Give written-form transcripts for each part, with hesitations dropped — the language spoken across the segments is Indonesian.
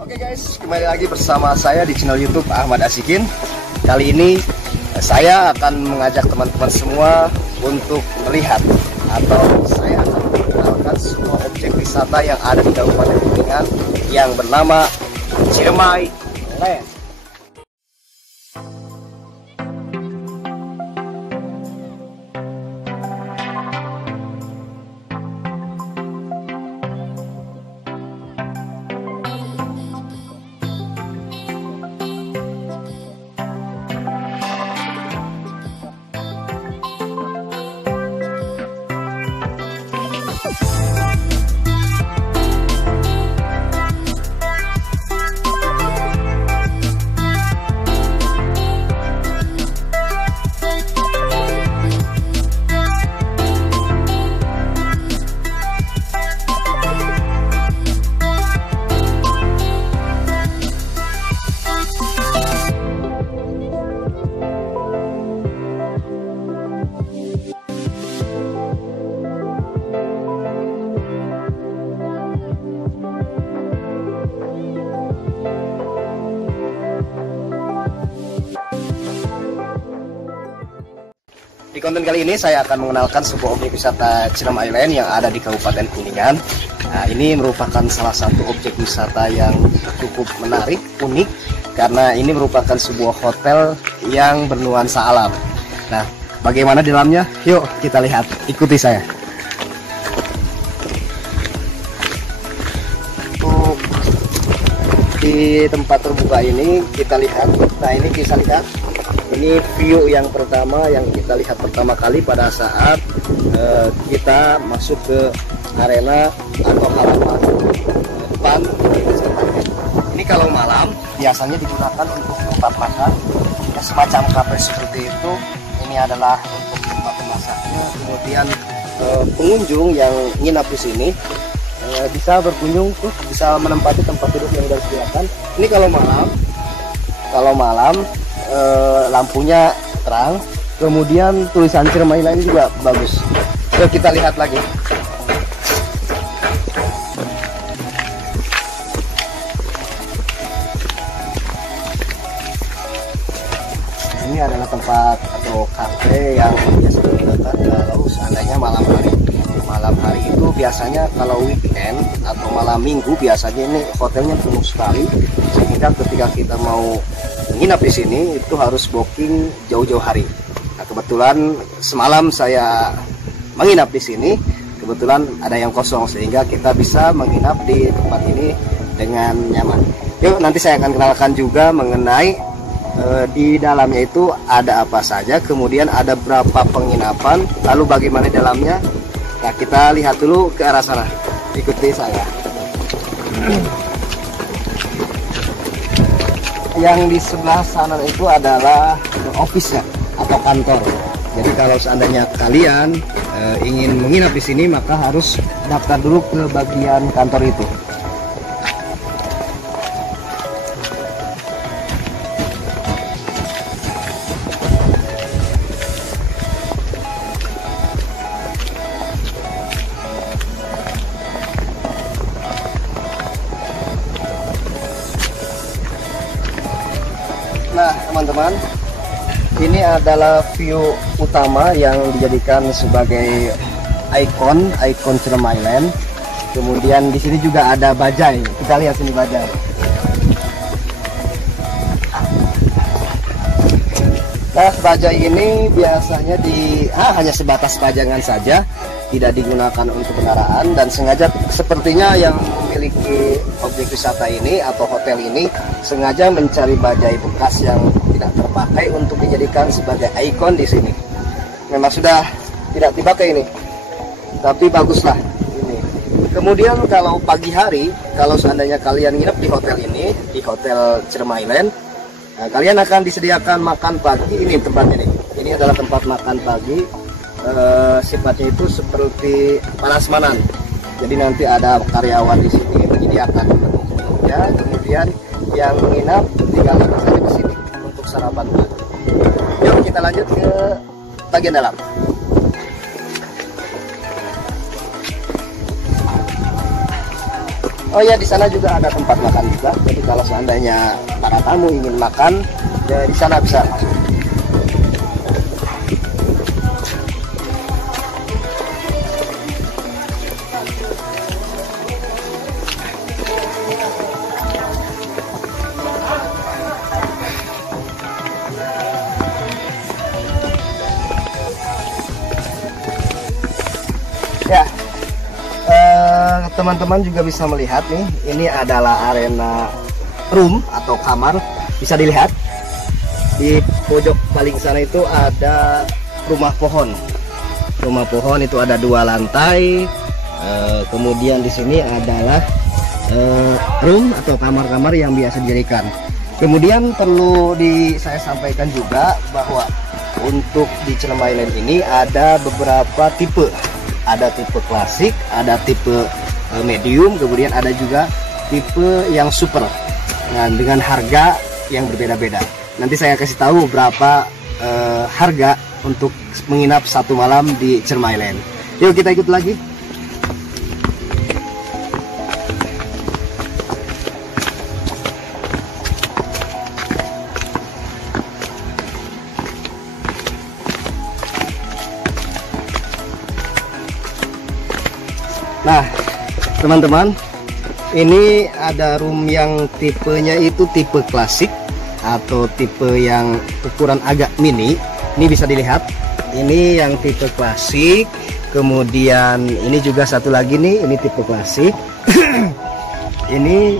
Oke guys, kembali lagi bersama saya di channel YouTube Ahmad Asyikin. Kali ini saya akan mengajak teman-teman semua untuk melihat atau saya akan mengenalkan sebuah objek wisata yang ada di Kabupaten Kuningan yang bernama Ciremai Land. Di konten kali ini saya akan mengenalkan sebuah objek wisata Ciremai Land yang ada di Kabupaten Kuningan. Nah, ini merupakan salah satu objek wisata yang cukup menarik, unik, karena ini merupakan sebuah hotel yang bernuansa alam. Nah, bagaimana di dalamnya? Yuk kita lihat, ikuti saya. Untuk di tempat terbuka ini kita lihat, nah ini bisa lihat. Ini view yang pertama yang kita lihat pertama kali pada saat kita masuk ke arena atau halaman depan. Ini kalau malam biasanya digunakan untuk tempat makan, ya, semacam kafe seperti itu. Ini adalah untuk tempat memasaknya. Kemudian pengunjung yang nginap di sini bisa berkunjung tuh, bisa menempati tempat duduk yang sudah disediakan. Ini kalau malam lampunya terang, kemudian tulisan Ciremai Land juga bagus. Yuk kita lihat lagi. Ini adalah tempat atau kafe yang biasa digunakan kalau seandainya malam hari. Malam hari itu biasanya kalau weekend atau malam minggu biasanya ini hotelnya penuh sekali, sehingga ketika kita mau menginap di sini itu harus booking jauh-jauh hari. Nah, kebetulan semalam saya menginap di sini, kebetulan ada yang kosong sehingga kita bisa menginap di tempat ini dengan nyaman. Yuk nanti saya akan kenalkan juga mengenai di dalamnya itu ada apa saja, kemudian ada berapa penginapan, lalu bagaimana di dalamnya. Nah, kita lihat dulu ke arah sana. Ikuti saya. Yang di sebelah sana itu adalah office-nya atau kantor. Jadi kalau seandainya kalian ingin menginap di sini, maka harus daftar dulu ke bagian kantor itu. Nah teman-teman, ini adalah view utama yang dijadikan sebagai ikon Ciremai Land. Kemudian di sini juga ada bajai. Kita lihat sini bajai. Nah bajai ini biasanya hanya sebatas pajangan saja, tidak digunakan untuk kendaraan, dan sengaja sepertinya yang memiliki objek wisata ini atau hotel ini sengaja mencari bajai bekas yang tidak terpakai untuk dijadikan sebagai ikon di sini. Memang sudah tidak dipakai ini, tapi baguslah ini. Kemudian kalau pagi hari, kalau seandainya kalian nginep di hotel ini, di hotel Ciremai Land, nah, kalian akan disediakan makan pagi. Ini tempatnya nih. Ini adalah tempat makan pagi. Sifatnya itu seperti prasmanan. Jadi nanti ada karyawan di sini menyediakan menu-menunya, kemudian yang menginap tinggal datang saja ke sini untuk sarapan. Yuk kita lanjut ke bagian dalam. Oh ya, di sana juga ada tempat makan juga. Jadi kalau seandainya para tamu ingin makan, ya di sana bisa masuk. Ya, teman-teman juga bisa melihat nih, ini adalah arena room atau kamar. Bisa dilihat di pojok paling sana itu ada rumah pohon. Rumah pohon itu ada 2 lantai. Kemudian di sini adalah room atau kamar-kamar yang biasa didirikan. Kemudian perlu saya sampaikan juga bahwa untuk di Ciremai Land ini ada beberapa tipe. Ada tipe klasik, ada tipe medium, kemudian ada juga tipe yang super. Nah, dengan harga yang berbeda-beda. Nanti saya kasih tahu berapa harga untuk menginap 1 malam di Ciremai Land. Yuk kita ikut lagi. Nah, teman-teman, ini ada room yang tipenya itu tipe klasik atau tipe yang ukuran agak mini. Ini bisa dilihat, ini yang tipe klasik. Kemudian ini juga satu lagi nih, ini tipe klasik. Ini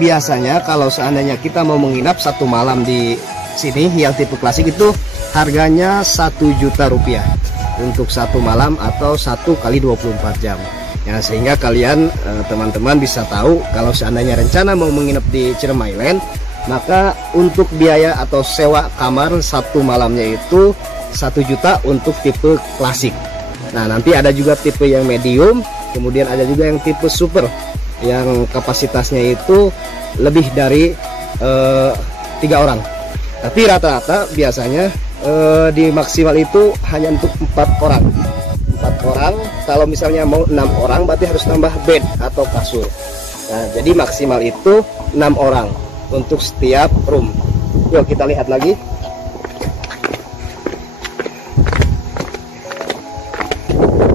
biasanya kalau seandainya kita mau menginap 1 malam di sini yang tipe klasik itu harganya 1 juta rupiah untuk 1 malam atau 1 kali 24 jam. Ya, sehingga kalian teman-teman bisa tahu kalau seandainya rencana mau menginap di Ciremai Land, maka untuk biaya atau sewa kamar 1 malamnya itu 1 juta untuk tipe klasik. Nah, nanti ada juga tipe yang medium, kemudian ada juga yang tipe super yang kapasitasnya itu lebih dari 3 orang. Tapi rata-rata biasanya di maksimal itu hanya untuk 4 orang. 4 orang, kalau misalnya mau 6 orang berarti harus tambah bed atau kasur. Nah, jadi maksimal itu 6 orang untuk setiap room. Yuk kita lihat lagi.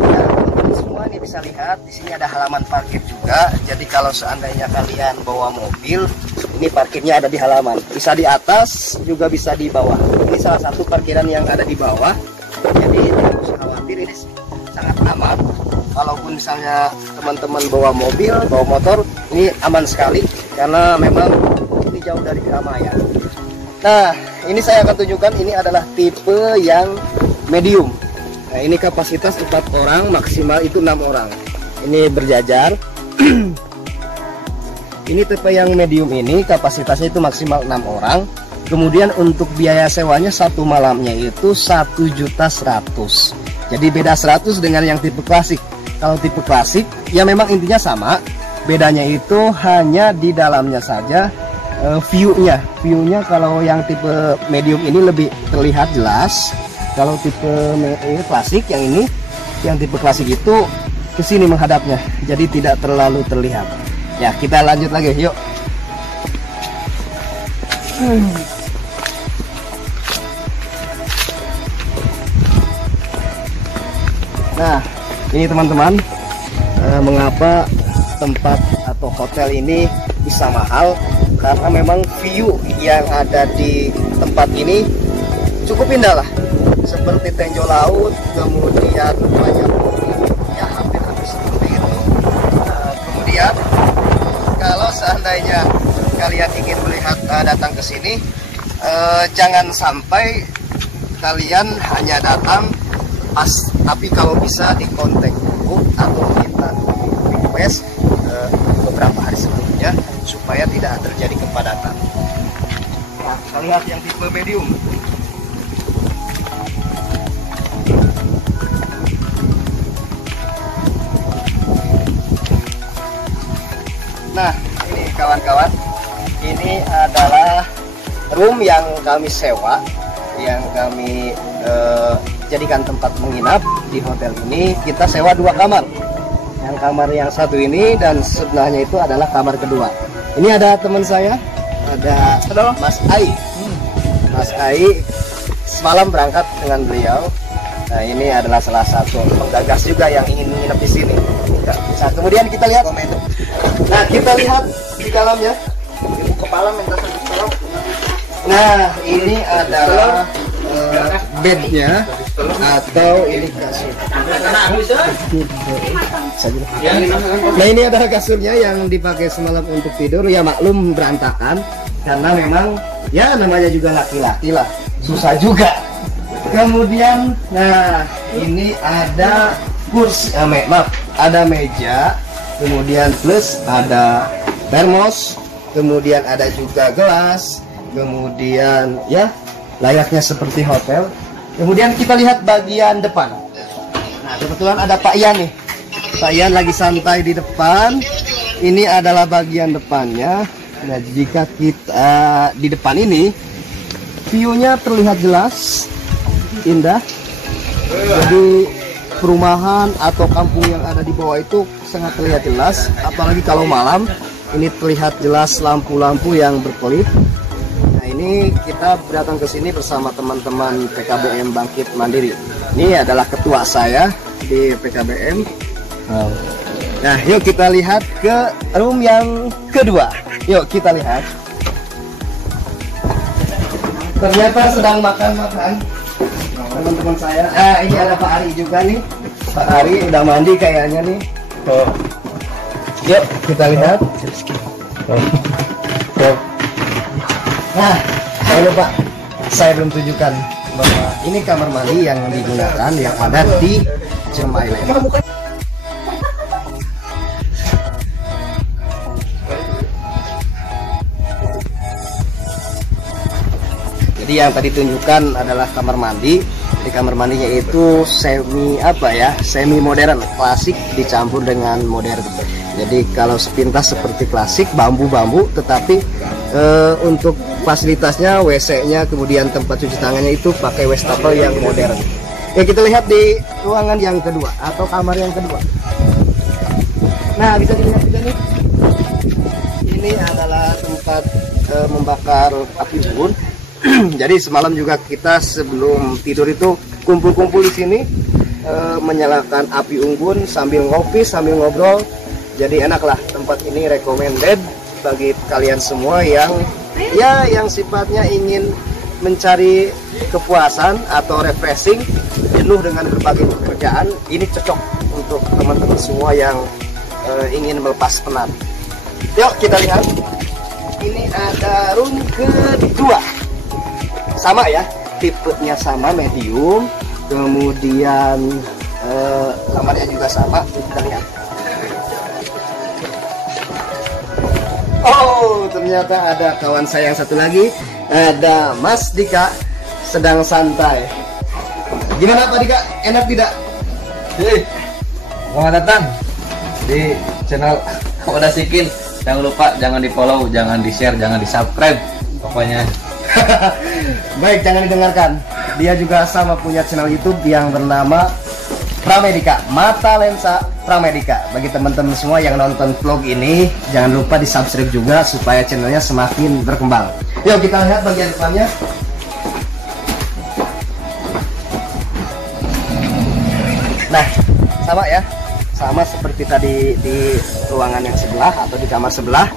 Nah, semua ini bisa lihat di sini ada halaman parkir juga. Jadi kalau seandainya kalian bawa mobil, ini parkirnya ada di halaman. Bisa di atas juga bisa di bawah. Ini salah satu parkiran yang ada di bawah. Jadi tidak usah khawatir, ini sangat aman. Walaupun misalnya teman-teman bawa mobil, bawa motor, ini aman sekali karena memang ini jauh dari keramaian. Nah, ini saya akan tunjukkan, ini adalah tipe yang medium. Nah, ini kapasitas 4 orang, maksimal itu 6 orang. Ini berjajar. Ini tipe yang medium ini kapasitasnya itu maksimal 6 orang. Kemudian untuk biaya sewanya 1 malamnya itu 1.100.000. Jadi beda 100 dengan yang tipe klasik. Kalau tipe klasik ya memang intinya sama, bedanya itu hanya di dalamnya saja. Viewnya kalau yang tipe medium ini lebih terlihat jelas. Kalau tipe klasik yang ini, yang tipe klasik itu ke sini menghadapnya, jadi tidak terlalu terlihat. Ya, kita lanjut lagi, yuk. Nah, ini teman-teman, mengapa tempat atau hotel ini bisa mahal? Karena memang view yang ada di tempat ini cukup indah lah, seperti tinjau laut, kemudian banyak ya hampir-hampir seperti itu. Kemudian kalau seandainya kalian ingin melihat datang ke sini, jangan sampai kalian hanya datang pas, tapi kalau bisa di kontak dulu atau kita request beberapa hari sebelumnya supaya tidak terjadi kepadatan. Nah, kita lihat yang tipe medium. Nah, ini kawan-kawan, ini adalah room yang kami sewa, yang kami jadikan tempat menginap di hotel ini. Kita sewa 2 kamar. Yang kamar yang satu ini dan sebelahnya itu adalah kamar kedua. Ini ada teman saya, ada Mas Ai. Mas Ai semalam berangkat dengan beliau. Nah, ini adalah salah satu penggagas juga yang ingin menginap di sini. Nah, kemudian kita lihat. Nah, kita lihat di dalamnya. Kepala minta tolong. Nah, ini adalah bednya atau ini kasur. Nah, ini adalah kasurnya yang dipakai semalam untuk tidur. Ya maklum berantakan karena memang ya namanya juga laki-laki lah, susah juga. Kemudian, nah ini ada kursi, maaf, ada meja, kemudian plus ada termos, kemudian ada juga gelas, kemudian ya layaknya seperti hotel. Kemudian kita lihat bagian depan. Nah, kebetulan ada Pak Ian nih. Pak Ian lagi santai di depan. Ini adalah bagian depannya. Nah, jika kita di depan ini, view-nya terlihat jelas, indah. Jadi perumahan atau kampung yang ada di bawah itu sangat terlihat jelas. Apalagi kalau malam, ini terlihat jelas lampu-lampu yang berkelip. Ini kita datang ke sini bersama teman-teman PKBM Bangkit Mandiri. Ini adalah ketua saya di PKBM. Nah, yuk kita lihat ke room yang kedua. Yuk kita lihat. Ternyata sedang makan-makan teman-teman saya. Ini ada Pak Ari juga nih. Pak Ari udah mandi kayaknya nih. Yuk kita lihat. Nah, jangan lupa, saya belum tunjukkan bahwa ini kamar mandi yang digunakan yang ada di Gem Island. Jadi yang tadi tunjukkan adalah kamar mandi. Di kamar mandinya itu semi modern, klasik dicampur dengan modern. Jadi kalau sepintas seperti klasik bambu-bambu, tetapi untuk fasilitasnya, WC-nya, kemudian tempat cuci tangannya itu pakai wastafel yang modern. Ya, kita lihat di ruangan yang kedua atau kamar yang kedua. Nah, bisa dilihat juga nih. Ini adalah tempat membakar api unggun. Jadi semalam juga kita sebelum tidur itu kumpul-kumpul di sini, menyalakan api unggun sambil ngopi, sambil ngobrol. Jadi enaklah tempat ini, recommended bagi kalian semua yang sifatnya ingin mencari kepuasan atau refreshing, jenuh dengan berbagai pekerjaan. Ini cocok untuk teman-teman semua yang ingin melepas penat. Yuk kita lihat. Ini ada room kedua. Sama ya, tipenya sama, medium. Kemudian kamarnya juga sama. Kita lihat. Oh, ternyata ada kawan saya yang satu lagi, ada Mas Dika sedang santai. Gimana Pak Dika? Enak tidak? Selamat datang di channel Udah Sikin. Jangan lupa, jangan di follow, jangan di share, jangan di subscribe. Pokoknya. Baik, jangan didengarkan. Dia juga sama punya channel YouTube yang bernama Pramedika, Mata Lensa Pramedika. Bagi teman-teman semua yang nonton vlog ini, jangan lupa di subscribe juga supaya channelnya semakin berkembang. Yuk kita lihat bagian depannya. Nah, sama ya, sama seperti tadi di ruangan yang sebelah atau di kamar sebelah.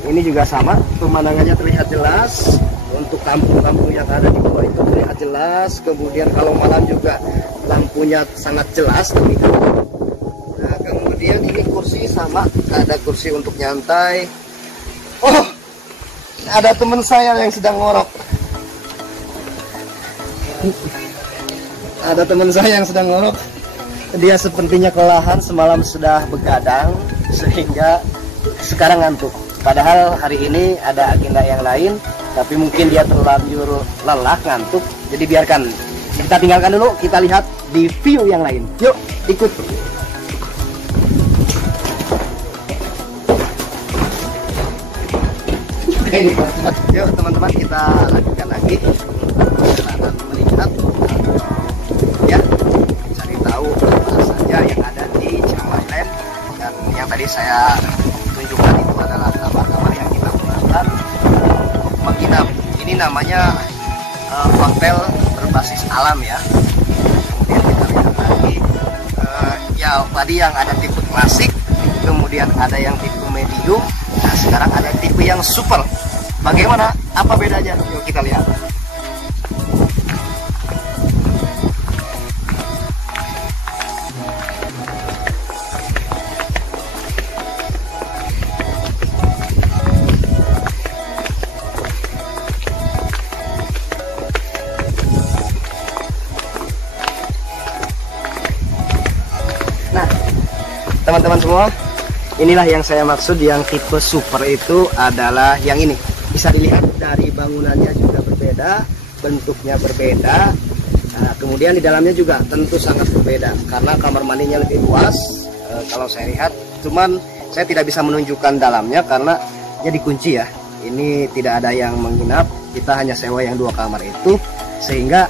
Ini juga sama, pemandangannya terlihat jelas. Untuk kampung-kampung yang ada di bawah itu terlihat jelas. Kemudian kalau malam juga lampunya sangat jelas terlihat. Nah, kemudian ini kursi sama, ada kursi untuk nyantai. Oh, ada teman saya yang sedang ngorok. Ada teman saya yang sedang ngorok. Dia sepertinya kelelahan, semalam sudah begadang sehingga sekarang ngantuk. Padahal hari ini ada agenda yang lain, tapi mungkin dia terlanjur lelah, ngantuk. Jadi biarkan, kita tinggalkan dulu, kita lihat di view yang lain. Yuk, ikut. Yuk teman-teman, kita lanjutkan lagi. Kita akan melihat, ya, cari tahu apa saja yang ada di Gem Island. tadi saya tunjukkan itu adalah kamar-kamar yang kita gunakan menginap. Ini namanya hotel berbasis alam ya. Kemudian kita lihat lagi ya tadi yang ada tipe klasik, kemudian ada yang tipe medium, nah sekarang ada tipe yang super. Bagaimana? Apa bedanya? Yuk kita lihat. Teman-teman semua, inilah yang saya maksud yang tipe super itu adalah yang ini. Bisa dilihat dari bangunannya juga berbeda, bentuknya berbeda. Nah, kemudian di dalamnya juga tentu sangat berbeda karena kamar mandinya lebih luas. Kalau saya lihat, cuman saya tidak bisa menunjukkan dalamnya karena ya dikunci ya. Ini tidak ada yang menginap, kita hanya sewa yang 2 kamar itu, sehingga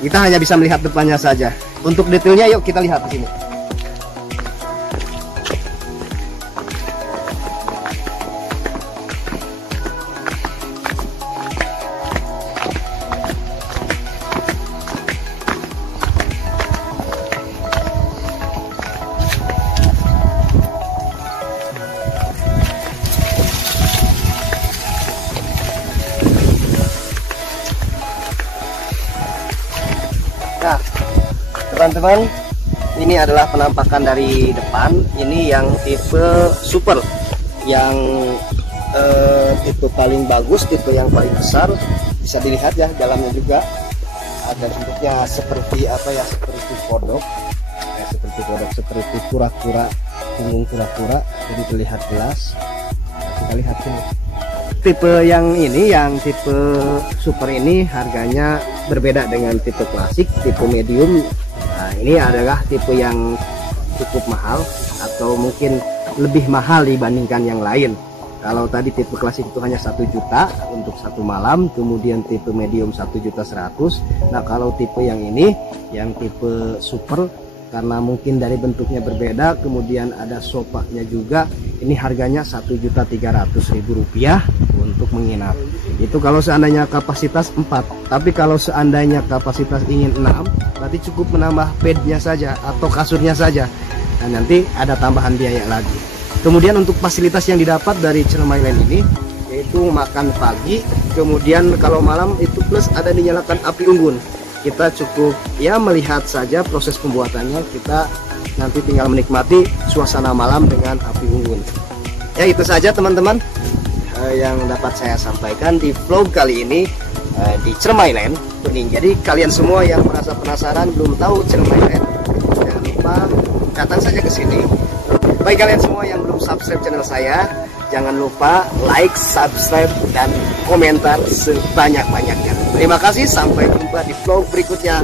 kita hanya bisa melihat depannya saja. Untuk detailnya yuk kita lihat di sini. Nah, teman-teman, ini adalah penampakan dari depan. Ini yang tipe super, yang tipe paling bagus, tipe yang paling besar. Bisa dilihat ya, dalamnya juga ada bentuknya seperti apa ya, seperti kodok, seperti kura-kura, punggung kura-kura. Jadi terlihat jelas. Nah, kita lihat sini. Tipe yang ini, yang tipe super ini harganya berbeda dengan tipe klasik, tipe medium. Nah, ini adalah tipe yang cukup mahal atau mungkin lebih mahal dibandingkan yang lain. Kalau tadi tipe klasik itu hanya 1 juta untuk 1 malam, kemudian tipe medium 1.100.000. Nah, kalau tipe yang ini, yang tipe super, karena mungkin dari bentuknya berbeda, kemudian ada sofanya juga, ini harganya Rp1.300.000 untuk menginap. Itu kalau seandainya kapasitas 4, tapi kalau seandainya kapasitas ingin 6, berarti cukup menambah bednya saja atau kasurnya saja. Nah, nanti ada tambahan biaya lagi. Kemudian untuk fasilitas yang didapat dari Ciremai Land ini, yaitu makan pagi, kemudian kalau malam itu plus ada dinyalakan api unggun. Kita cukup ya melihat saja proses pembuatannya, kita nanti tinggal menikmati suasana malam dengan api unggun. Ya itu saja teman-teman yang dapat saya sampaikan di vlog kali ini di Ciremai Land Kuning. Jadi kalian semua yang merasa penasaran belum tahu Ciremai Land, jangan lupa datang saja ke sini. Bagi kalian semua yang belum subscribe channel saya, jangan lupa like, subscribe, dan komentar sebanyak-banyaknya. Terima kasih, sampai jumpa di vlog berikutnya.